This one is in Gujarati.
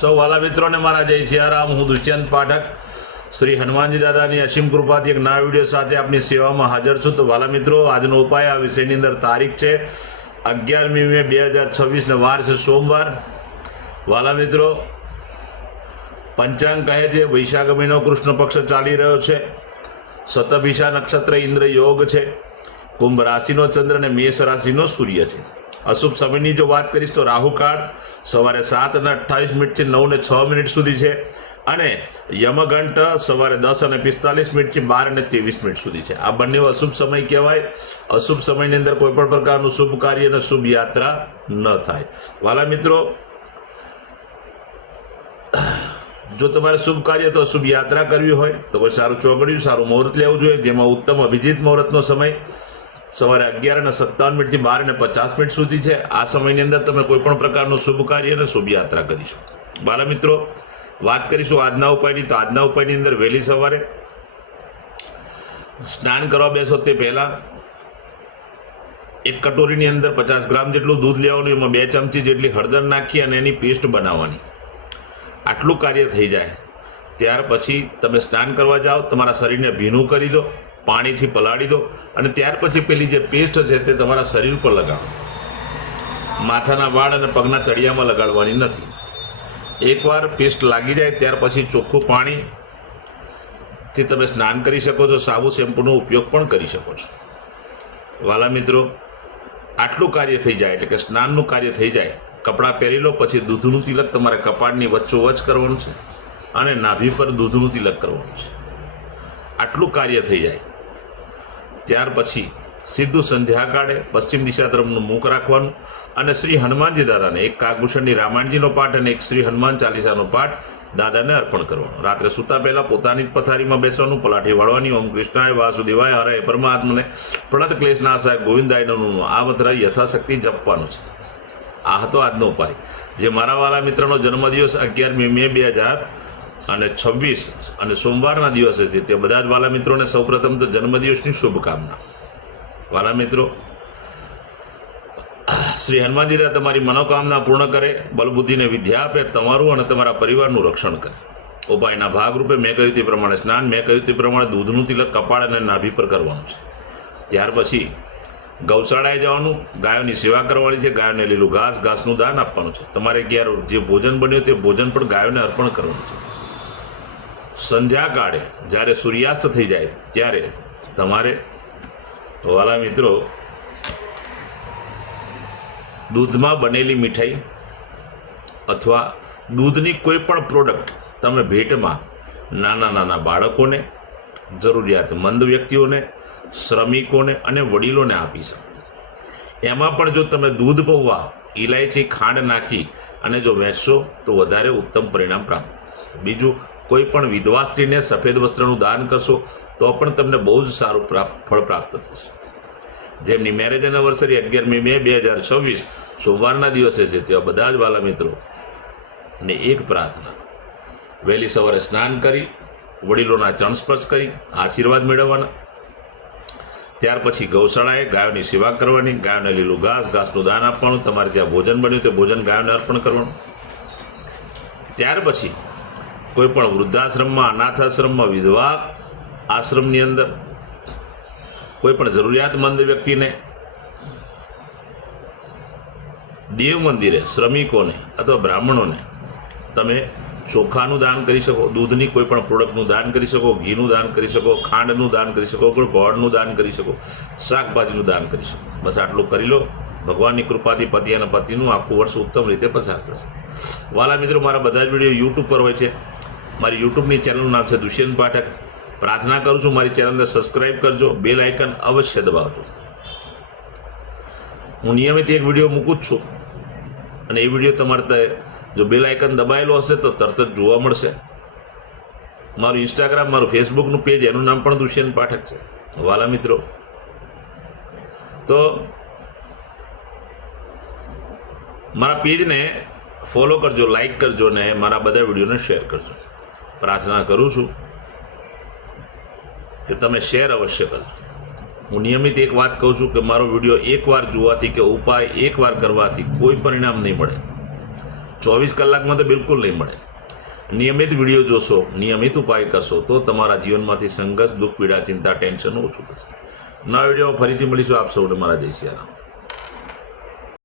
સૌ વાલા મિત્રોને મારા જય સિયારામ. હું દુષ્યંત પાઠક શ્રી હનુમાનજી દાદાની અસીમ કૃપાથી એક નવા વિડીયો સાથે આપની સેવામાં હાજર છું. તો વાલા મિત્રો, આજનો ઉપાય આ વિષયની અંદર તારીખ છે 11મી મે 2026 ને વાર છે સોમવાર. વાલા મિત્રો, પંચાંગ કહે છે વૈશાખ મહિનો કૃષ્ણ પક્ષ ચાલી રહ્યો છે. શતભિષા નક્ષત્ર ઇન્દ્ર યોગ છે. કુંભ રાશિનો ચંદ્ર અને મેષ રાશિનો સૂર્ય છે. અશુભ સમયની જો વાત કરીશ તો રાહુકાળ સવારે 7:28 થી 9:06 સુધી છે અને યમઘંટ સવારે 10:45 થી 12:23 સુધી છે. આ બંને અશુભ સમય કહેવાય. અશુભ સમયની અંદર કોઈ પણ પ્રકારનું શુભ કાર્ય અને શુભ યાત્રા ન થાય. વાલા મિત્રો, જો તમારે શુભ કાર્ય તો શુભ યાત્રા કરવી હોય તો કોઈ સારું ચોગડિયું, સારું મુહૂર્ત લેવું જોઈએ, જેમાં ઉત્તમ અભિજીત મુહૂર્તનો સમય સવારે 11:57 થી 12:50 સુધી છે. આ સમયની અંદર તમે કોઈ પણ પ્રકારનું શુભ કાર્ય અને શુભ યાત્રા કરી શકો. બાલા મિત્રો, વાત કરીશું આજના ઉપાયની. તો આજના ઉપાયની અંદર વહેલી સવારે સ્નાન કરવા બેસો તે પહેલા એક કટોરીની અંદર 50 ગ્રામ જેટલું દૂધ લેવાનું, એમાં 2 ચમચી જેટલી હળદર નાખી અને એની પેસ્ટ બનાવવાની. આટલું કાર્ય થઈ જાય ત્યાર પછી તમે સ્નાન કરવા જાઓ, તમારા શરીરને ભીનું કરી દો, પાણીથી પલાળી દો અને ત્યાર પછી પેલી જે પેસ્ટ છે તે તમારા શરીર પર લગાડો. માથાના વાળ અને પગના તળિયામાં લગાડવાની નથી. એકવાર પેસ્ટ લાગી જાય ત્યાર પછી ચોખ્ખું પાણીથી તમે સ્નાન કરી શકો છો. સાબુ શેમ્પૂનો ઉપયોગ પણ કરી શકો છો. વાલા મિત્રો, આટલું કાર્ય થઈ જાય એટલે કે સ્નાનનું કાર્ય થઈ જાય, કપડાં પહેરી લો. પછી દૂધનું તિલક તમારે કપાળની વચ્ચોવચ્ચ કરવાનું છે અને નાભી પર દૂધનું તિલક કરવાનું છે. આટલું કાર્ય થઈ જાય ત્યાર પછી સીધું સંધ્યાકાળે પશ્ચિમ દિશા તરફનું મુખ રાખવાનું અને શ્રી હનુમાનજી દાદાને એક કાગભૂષણની રામાયણજીનો પાઠ અને એક શ્રી હનુમાન ચાલીસાનો પાઠ દાદાને અર્પણ કરવાનો. રાત્રે સૂતા પહેલા પોતાની જ પથારીમાં બેસવાનું, પલાઠી વાળવાની. ઓમ કૃષ્ણાય વાસુદેવાય હરે પરમાત્મને પ્રણત ક્લેશનાશાય ગોવિંદાયનું આ મંત્ર યથાશક્તિ જપવાનું છે. આ હતો આજનો ઉપાય. જે મારા વાલા મિત્રનો જન્મદિવસ 11મી મે 2026 અને સોમવારના દિવસે છે, તે બધા જ વાલા મિત્રોને સૌપ્રથમ તો જન્મદિવસની શુભકામના. વાલા મિત્રો, શ્રી હનુમાનજી દાદા તમારી મનોકામના પૂર્ણ કરે, બલબુદ્ધિને વિદ્યા આપે, તમારું અને તમારા પરિવારનું રક્ષણ કરે. ઉપાયના ભાગરૂપે મેં કહ્યું તે પ્રમાણે સ્નાન, મેં કહ્યું તે પ્રમાણે દૂધનું તિલક કપાળ અને નાભી પર કરવાનું છે. ત્યાર પછી ગૌશાળાએ જવાનું, ગાયોની સેવા કરવાની છે. ગાયોને લીલું ઘાસનું દાન આપવાનું છે. તમારે ક્યારે જે ભોજન બન્યું તે ભોજન પણ ગાયોને અર્પણ કરવાનું છે. સંધ્યાકાળે જ્યારે સૂર્યાસ્ત થઈ જાય ત્યારે તમારે વાલા મિત્રો દૂધમાં બનેલી મીઠાઈ અથવા દૂધની કોઈ પણ પ્રોડક્ટ તમે ભેટમાં નાના બાળકોને, જરૂરિયાતમંદ વ્યક્તિઓને, શ્રમિકોને અને વડીલોને આપી શકો. એમાં પણ જો તમે દૂધ પૌવા, ઇલાયચી, ખાંડ નાખી અને જો વહેંચશો તો વધારે ઉત્તમ પરિણામ પ્રાપ્ત થશે. બીજું, કોઈ પણ વિધવા સ્ત્રીને સફેદ વસ્ત્રનું દાન કરશો તો પણ તમને બહુ જ સારું ફળ પ્રાપ્ત થશે. જેમની મેરેજ એનિવર્સરી 11મી મે 2026 સોમવારના દિવસે છે, તેવા બધા જ વાલા મિત્રો ને એક પ્રાર્થના: વહેલી સવારે સ્નાન કરી વડીલોના ચરણ સ્પર્શ કરી આશીર્વાદ મેળવવાના. ત્યાર પછી ગૌશાળાએ ગાયોની સેવા કરવાની, ગાયોને લીલું ઘાસનું દાન આપવાનું. તમારે ત્યાં ભોજન બન્યું તે ભોજન ગાયોને અર્પણ કરવાનું. ત્યાર પછી કોઈ પણ વૃદ્ધાશ્રમમાં, અનાથાશ્રમમાં, વિધવા આશ્રમની અંદર કોઈ પણ જરૂરિયાતમંદ વ્યક્તિને, દેવ મંદિરે શ્રમિકોને અથવા બ્રાહ્મણોને તમે ચોખાનું દાન કરી શકો, દૂધની કોઈ પણ પ્રોડક્ટનું દાન કરી શકો, ઘીનું દાન કરી શકો, ખાંડનું દાન કરી શકો, ગોળનું દાન કરી શકો, શાકભાજીનું દાન કરી શકો. બસ આટલું કરી લો. ભગવાનની કૃપાથી પતિ અને પતિનું આખું વર્ષ ઉત્તમ રીતે પસાર થશે. વાલા મિત્રો, મારા બધા જ વિડીયો યુટ્યુબ પર હોય છે. મારી યુટ્યુબની ચેનલનું નામ છે દુષ્યંત પાઠક. પ્રાર્થના કરું છું મારી ચેનલને સબસ્ક્રાઈબ કરજો, બેલ આઇકન અવશ્ય દબાવજો. હું નિયમિત એક વિડીયો મૂકું જ છું અને એ વિડીયો તમારે જો બેલ આઇકન દબાયેલો હશે તો તરત જ જોવા મળશે. મારું ઇન્સ્ટાગ્રામ, મારું ફેસબુકનું પેજ, એનું નામ પણ દુષ્યંત પાઠક છે. વાલા મિત્રો, તો મારા પેજને ફોલો કરજો, લાઈક કરજો અને મારા બધા વિડીયોને શેર કરજો. પ્રાર્થના કરું છું કે તમે શેર અવશ્ય કરજો. હું નિયમિત એક વાત કહું છું કે મારો વિડીયો એકવાર જોવાથી કે ઉપાય એકવાર કરવાથી કોઈ પરિણામ નહીં મળે. 24 કલાકમાં તો બિલકુલ નહીં મળે. નિયમિત વિડીયો જોશો, નિયમિત ઉપાય કરશો તો તમારા જીવનમાંથી સંઘર્ષ, દુઃખ, પીડા, ચિંતા, ટેન્શન ઓછું થશે. નવા વિડીયોમાં ફરીથી મળીશું. આપ સૌને મારા જય સિયારામ.